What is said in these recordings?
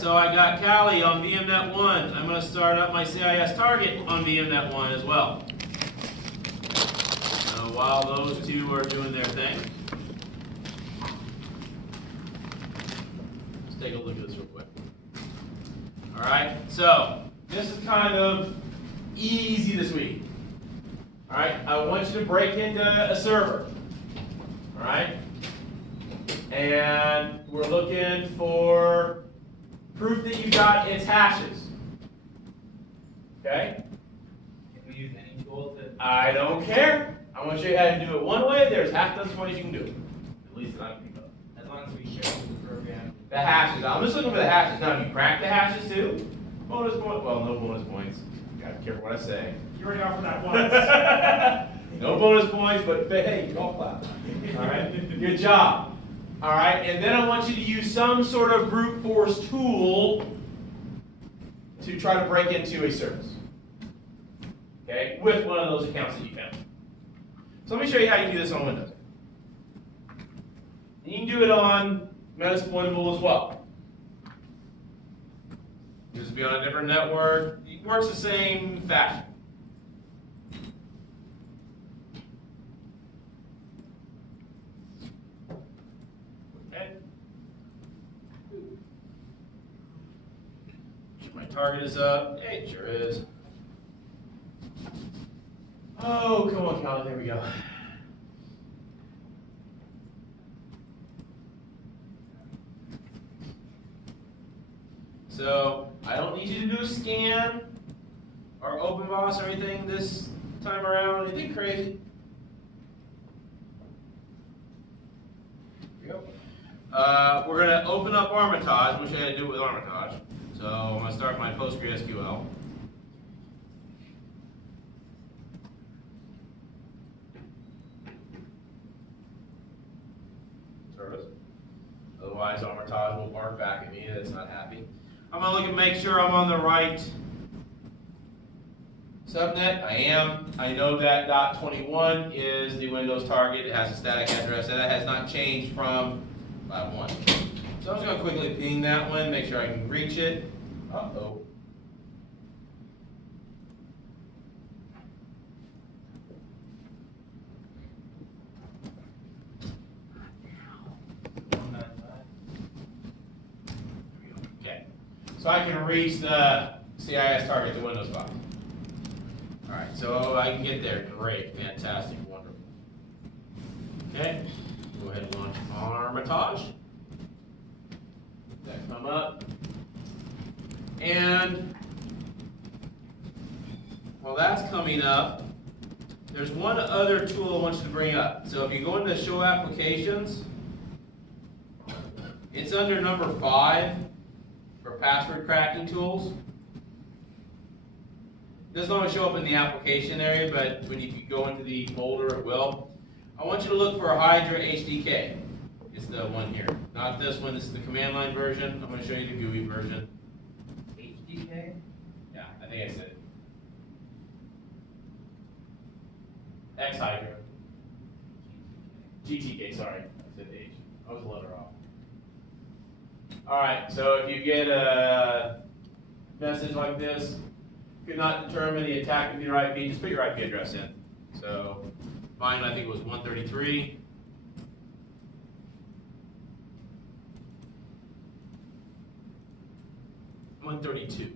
So I got Kali on VMnet 1. I'm going to start up my CIS target on VMnet 1 as well. So while those two are doing their thing, let's take a look at this real quick. All right, so this is kind of easy this week. All right, I want you to break into a server. All right, and we're looking for proof that you got its hashes. Okay? Can we use any tool to? I don't care. I want to show you how to do it one way. There's half dozen ways you can do it. At least that I can think of. As long as we show the program. The hashes. I'm just looking for the hashes. Now, if you crack the hashes too, bonus point. Well, no bonus points. Gotta be careful what I say. You already offered that once. No bonus points, but hey, golf clap. All right. Good job. All right, and then I want you to use some sort of brute force tool to try to break into a service. Okay, with one of those accounts that you found. So let me show you how you do this on Windows. And you can do it on Metasploitable as well. Just be on a different network. It works the same fashion. My target is up. Hey, it sure is. Oh, come on, Callie. There we go. So I don't need you to do a scan or OpenBOS or anything this time around. Anything crazy? Here we go. We're going to open up Armitage. I'm going to show you how to do it with Armitage. So I'm going to start my PostgreSQL. Service. Otherwise, Armitage will bark back at me. That's not happy. I'm going to look and make sure I'm on the right subnet. I am. I know that .21 is the Windows target. It has a static address. That has not changed from Lab 1. So I'm just going to quickly ping that one, make sure I can reach it. Uh-oh. Okay. So I can reach the CIS target, the Windows box. All right, so I can get there. Great, fantastic, wonderful. Okay, go ahead and launch Armitage. That come up. And while that's coming up, there's one other tool I want you to bring up. So if you go into Show Applications, it's under number 5 for password cracking tools. It doesn't always show up in the application area, but when you go into the folder, it will. I want you to look for Hydra HDK. It's the one here. Not this one. This is the command line version. I'm going to show you the GUI version. HDK? Yeah, I think I said it. X Hydra. GTK, sorry. I said H. I was a letter off. Alright, so if you get a message like this, could not determine the attack with your IP, just put your IP address in. So mine, I think, was 133. One 132.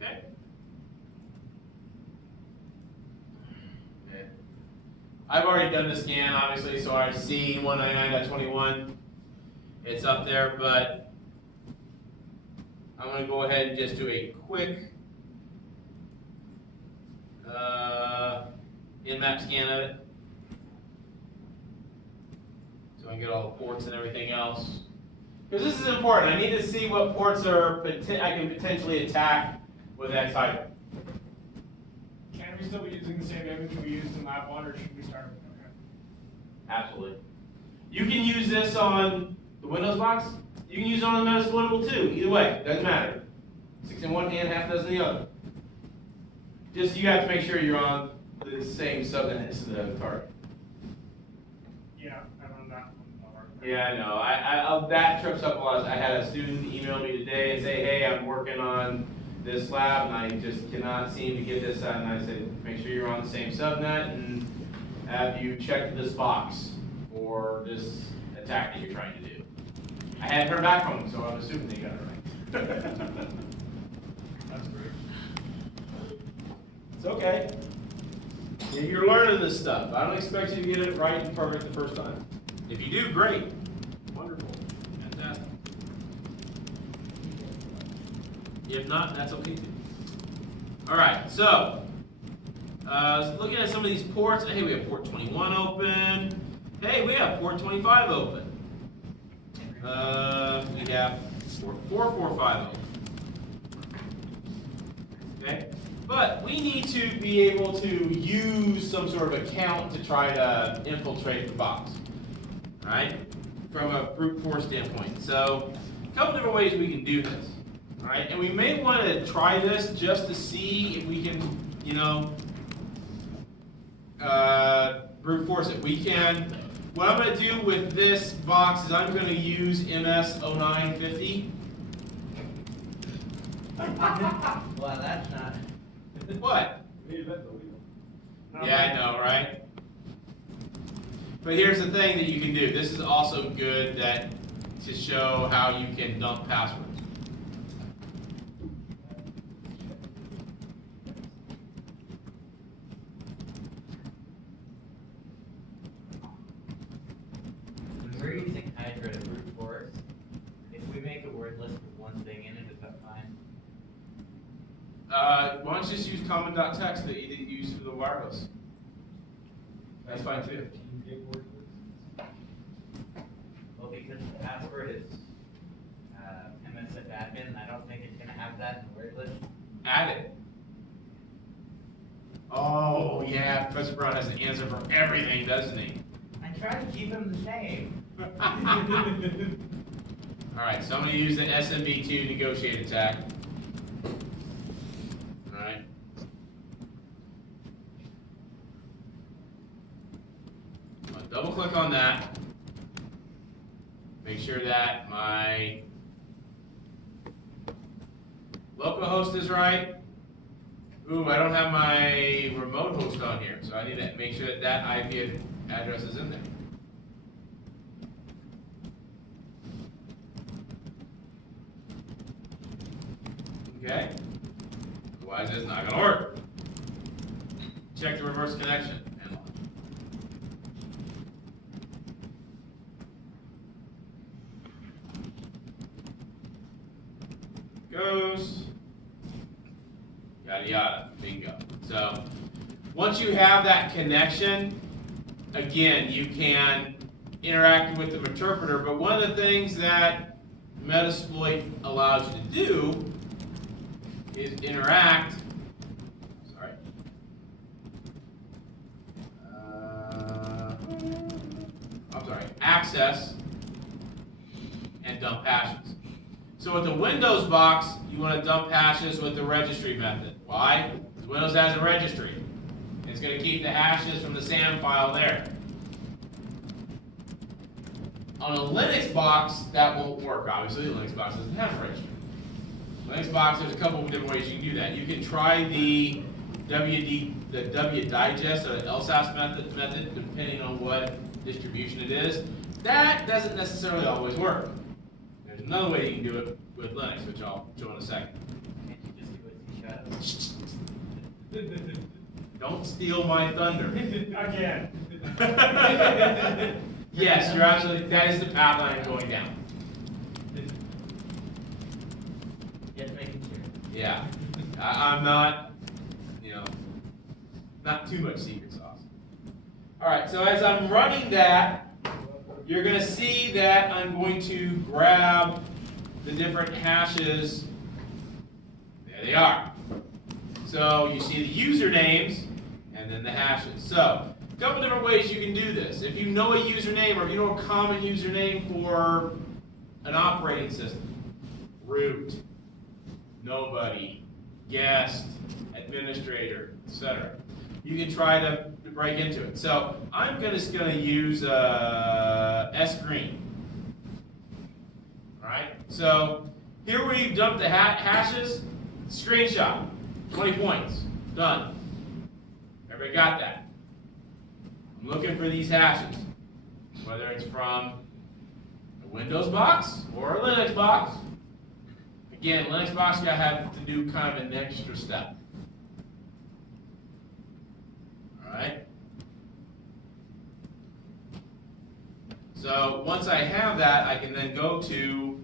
Okay. I've already done the scan, obviously, so I see 199.21. It's up there, but I'm going to go ahead and just do a quick in-map scan of it. So I can get all the ports and everything else. Because this is important. I need to see what ports are I can potentially attack with X Hydra. Can we still be using the same image we used in Lab 1, or should we start? Okay. Absolutely. You can use this on the Windows box. You can use it on the Metasploitable too. Either way, doesn't matter. 6 in one hand, half dozen in the other. Just you have to make sure you're on the same subnet as the target. Yeah, I run that one. Yeah, I know. That trips up a lot. I had a student email me today and say, hey, I'm working on this lab and I just cannot seem to get this out. And I said, make sure you're on the same subnet and have you checked this box for this attack that you're trying to do. I hadn't heard back from them, so I'm assuming they got it right. That's great. It's okay. Yeah, you're learning this stuff. I don't expect you to get it right and perfect the first time. If you do, great. Wonderful. Fantastic. If not, that's okay too. All right, so looking at some of these ports. Hey, we have port 21 open. Hey, we have port 25 open. We have port 445 open. Okay, but we need to be able to use some sort of account to try to infiltrate the box. All right, from a brute force standpoint. So, a couple different ways we can do this. All right, and we may want to try this just to see if we can, you know, brute force it. We can. What I'm going to do with this box is I'm going to use MS0950. Well, that's not. What? Yeah, I know, right? But here's the thing that you can do. This is also good that to show how you can dump passwords. When we're using Hydra to brute force, if we make a word list with one thing in it, is that fine? Why don't you just use common.txt that you didn't use for the wireless? That's fine too. Well, because the password is MSFadmin, I don't think it's going to have that in the word list. Add it. Oh, yeah, Professor Brown has an answer for everything, doesn't he? I try to keep them the same. All right, so I'm going to use the SMB2 negotiate attack. All right. I'm going to double click on that. Make sure that my localhost is right. Ooh, I don't have my remote host on here, so I need to make sure that that IP address is in there. Okay? Otherwise, it's not going to work. Check the reverse connection and launch. Goes. Yada yada. Bingo. So, once you have that connection, again, you can interact with the interpreter, but one of the things that Metasploit allows you to do is interact, access and dump hashes. So with the Windows box, you want to dump hashes with the registry method. Why? Because Windows has a registry. It's going to keep the hashes from the SAM file there. On a Linux box, that won't work. Obviously, the Linux box doesn't have a registry. Linux box, there's a couple of different ways you can do that. You can try the wdigest or the LSASS method, depending on what distribution it is. That doesn't necessarily always work. There's another way you can do it with Linux, which I'll show in a second. Can't you just do it C#? Don't steal my thunder. Again. Yes, you're absolutely. That is the path line going down. Just making sure. Yeah, I'm not, not too much secret sauce. All right, so as I'm running that, you're going to see that I'm going to grab the different hashes. There they are. So you see the usernames and then the hashes. So A couple different ways you can do this. If you know a username or if you know a common username for an operating system, root, nobody, guest, administrator, etc. You can try to break into it. So I'm just going to use sgreen. All right. So here we've dumped the hashes. Screenshot. 20 points. Done. Everybody got that? I'm looking for these hashes, whether it's from a Windows box or a Linux box. Again, Linux box I have to do kind of an extra step. All right. So once I have that, I can then go to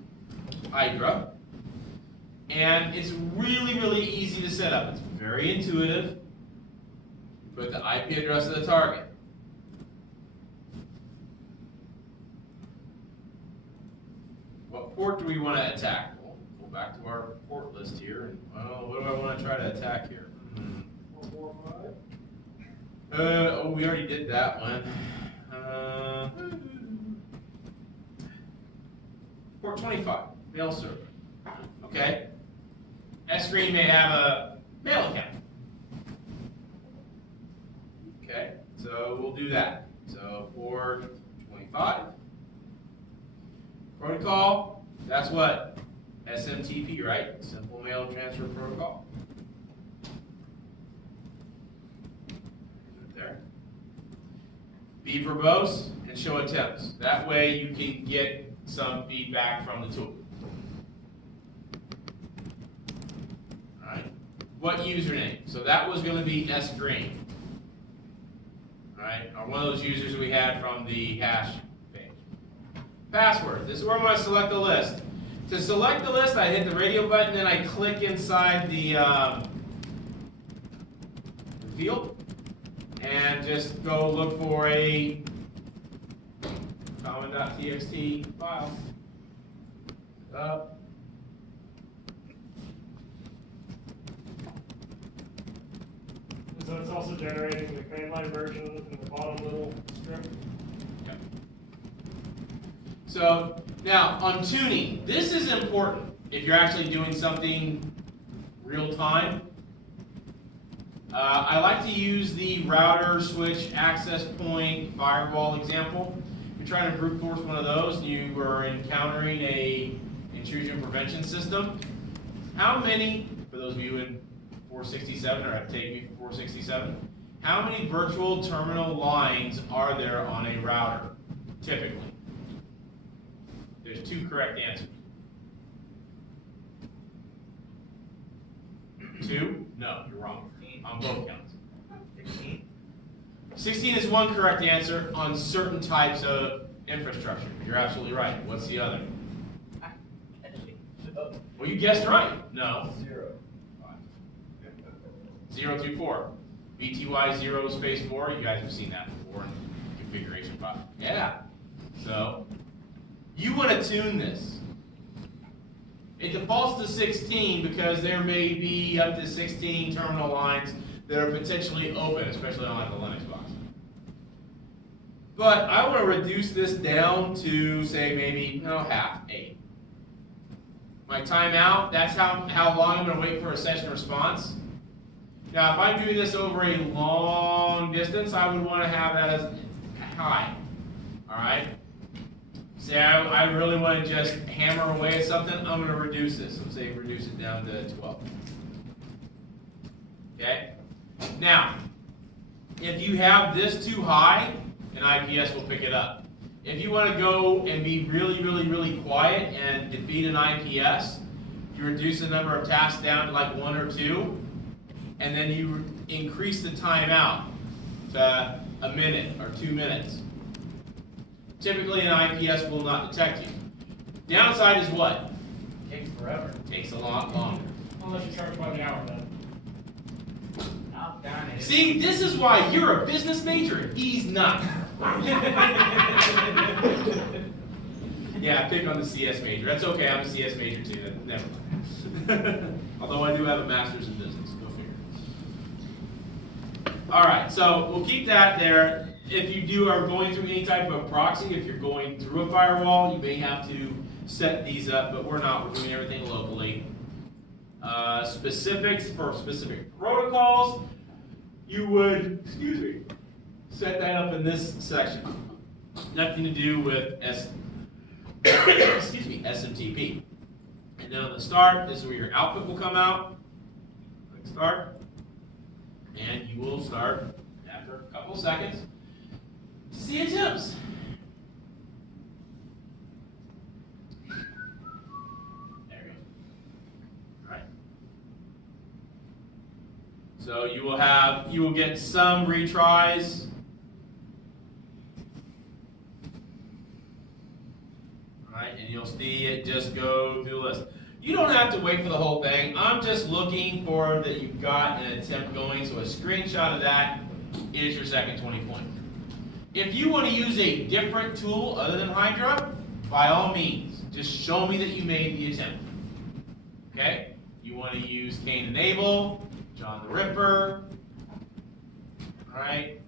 Hydra, and it's really, really easy to set up. It's very intuitive. Put the IP address of the target. What port do we want to attack? We'll go back to our port list here. And, well, what do I want to try to attack here? 445. Oh, we already did that one. Port 25, mail server. Okay. sgreen may have a mail account. Okay, so we'll do that. So port 25. Protocol, that's what? SMTP, right? Simple Mail Transfer Protocol. Right there. Be verbose and show attempts. That way you can get some feedback from the tool. Alright. What username? So that was going to be sgreen. Alright, or one of those users we had from the hash page. Password. This is where I'm going to select the list. To select the list, I hit the radio button and I click inside the field and just go look for a common.txt file. So it's also generating the command line version in the bottom little strip. Yep. So now on tuning, this is important if you're actually doing something real time. I like to use the router, switch, access point, firewall example. If you're trying to brute force one of those and you are encountering a intrusion prevention system, how many, for those of you in 467 or have taken me for 467, how many virtual terminal lines are there on a router, typically? There's 2 correct answers. 2? No, you're wrong. On both counts. 16. 16 is one correct answer on certain types of infrastructure. You're absolutely right. What's the other? Well, you guessed right. No. 0. 0 through 4. BTY 0 space 4. You guys have seen that before in configuration file. Yeah. So, you want to tune this. It defaults to 16 because there may be up to 16 terminal lines that are potentially open, especially on like the Linux box. But I want to reduce this down to, say, maybe half, 8. My timeout, that's how long I'm going to wait for a session response. Now, if I'm doing this over a long distance, I would want to have that as high. All right? Say I really want to just hammer away at something, I'm going to reduce this. Let's say reduce it down to 12. Okay? Now, if you have this too high, an IPS will pick it up. If you want to go and be really, really, really quiet and defeat an IPS, you reduce the number of tasks down to like 1 or 2, and then you increase the timeout to a minute or 2 minutes. Typically, an IPS will not detect you. Downside is what? Takes forever. Takes a lot longer. Unless you charge by the hour then. Oh, darn it. See, this is why you're a business major. He's not. Yeah, pick on the CS major. That's okay. I'm a CS major too. Never mind. Although I do have a master's in business. Go figure. All right, so we'll keep that there. If you are going through any type of proxy, if you're going through a firewall, you may have to set these up, but we're not. We're doing everything locally. Specifics for specific protocols, you would, excuse me, set that up in this section. Nothing to do with SMTP. And then on the start, this is where your output will come out. Click start. And you will start after a couple seconds to see attempts. There we go. All right. So you will get some retries. All right, and you'll see it just go through the list. You don't have to wait for the whole thing. I'm just looking for that you've got an attempt going, so a screenshot of that is your second 20 point. If you want to use a different tool other than Hydra, by all means, just show me that you made the attempt. Okay? You want to use Cain and Abel, John the Ripper, all right?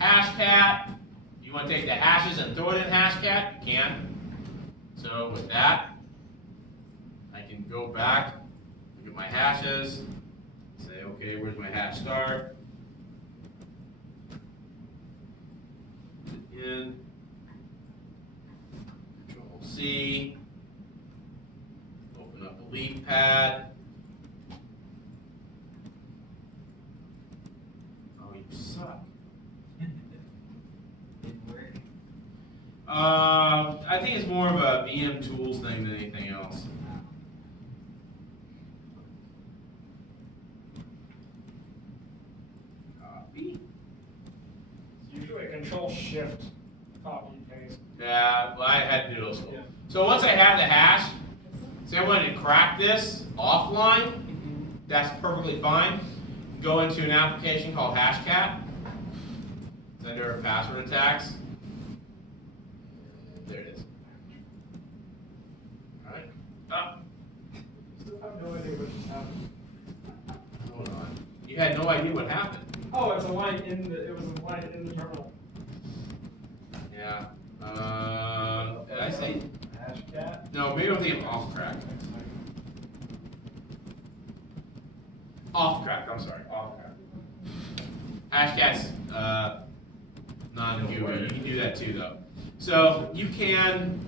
Hashcat. You want to take the hashes and throw it in Hashcat? You can. So with that, I can go back, look at my hashes, say, okay, where's my hash start? Put it in, Control C, open up the leaf pad. Oh, you suck. Didn't work. I think it's more of a VM tools thing than anything else. Copy. It's usually Control Shift, copy and paste. Yeah, well, I had to do those. Yeah. So once I have the hash, say I wanted to crack this offline, that's perfectly fine. Go into an application called Hashcat. It's under password attacks. There it is. All right. Up. Still have no idea what just happened. Hold on. You had no idea what happened. Oh, it's a line in the, it was a line in the terminal. Yeah. Did I say? Hashcat. No, maybe I'm thinking off crack. Off crack. I'm sorry. Off crack. Hashcat's non-GUI. You can do that too, though. So you can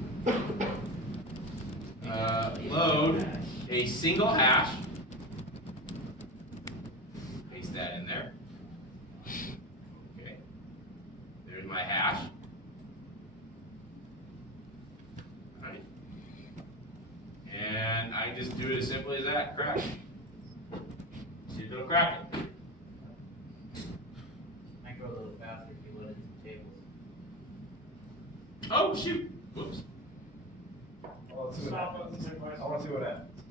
load a single hash. Paste that in there. Okay. There's my hash. All right. And I just do it as simply as that. Crack. See if it'll crack it. Might go a little faster if you load in some tables. Oh shoot! Whoops. Stop buttons in place. I want to see what happens.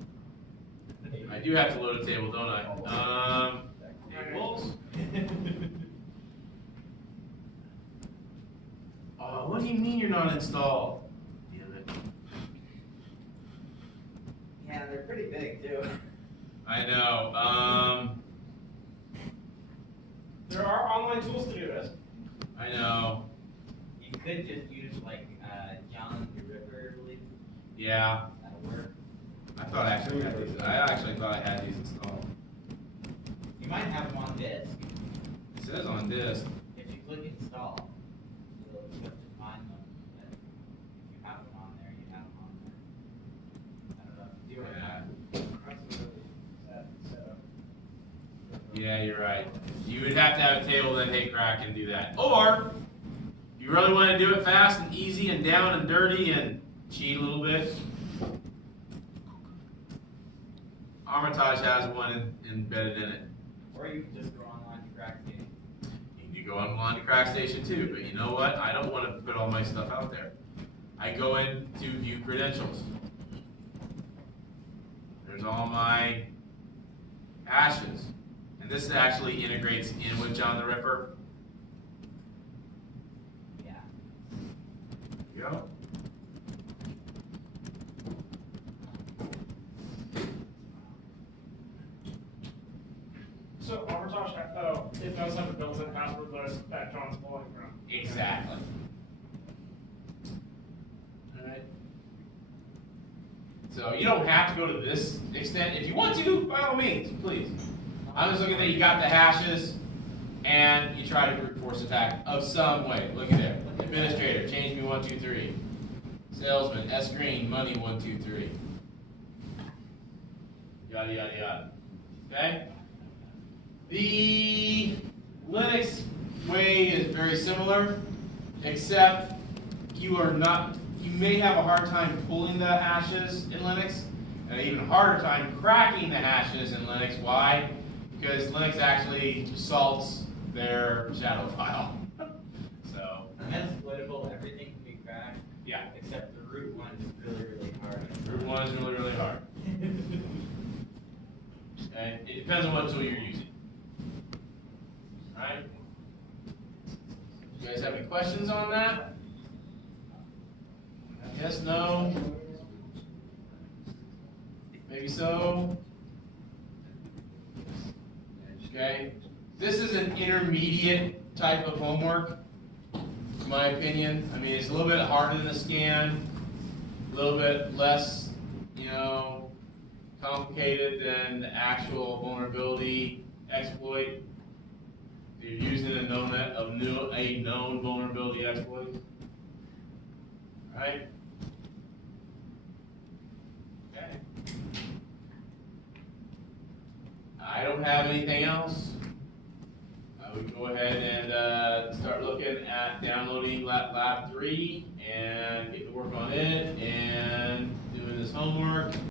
I do have to load a table, don't I? Tables. Oh, what do you mean you're not installed? Damn it. Yeah, they're pretty big too. I know. There are online tools to do this. I know. You could just use like John the Ripper, I believe. Yeah. That'll work. I thought I actually had these. I actually thought I had these installed. You might have them on disk. It says on disk. If you click install, you'll have to find them. But if you have them on there, you have them on there. I don't know. Do it. Yeah, you're right. You would have to have a table that hey crack and do that. Or if you really want to do it fast and easy and down and dirty and cheat a little bit, Armitage has one embedded in it. Or you can just go online to CrackStation. You can go online to CrackStation too, but you know what? I don't want to put all my stuff out there. I go in to view credentials. There's all my hashes. And this actually integrates in with John the Ripper. Yeah. There you go. So Armitage oh, it does have a built-in password list that John's pulling from. Exactly. Alright. So you don't have to go to this extent. If you want to, by all means, please. I'm just looking that you got the hashes and you try to brute force attack of some way. Look at there. Administrator, change me 1, 2, 3. Salesman, S green, money 1, 2, 3. Yada yada yada. Okay? The Linux way is very similar, except you may have a hard time pulling the hashes in Linux, and an even harder time cracking the hashes in Linux. Why? Because Linux actually salts their shadow file. So, Unexploitable, everything can be cracked, yeah, except the root one is really, really hard. root 1 is really, really hard. Okay? It depends on what tool you're using. Alright? You guys have any questions on that? Yes, no? Maybe so? Okay? This is an intermediate type of homework, in my opinion. I mean, it's a little bit harder than the scan, a little bit less, complicated than the actual vulnerability exploit. You're using a known vulnerability exploit. Right? Okay. I don't have anything else. I would go ahead and start looking at downloading Lab 3 and get to work on it and doing this homework.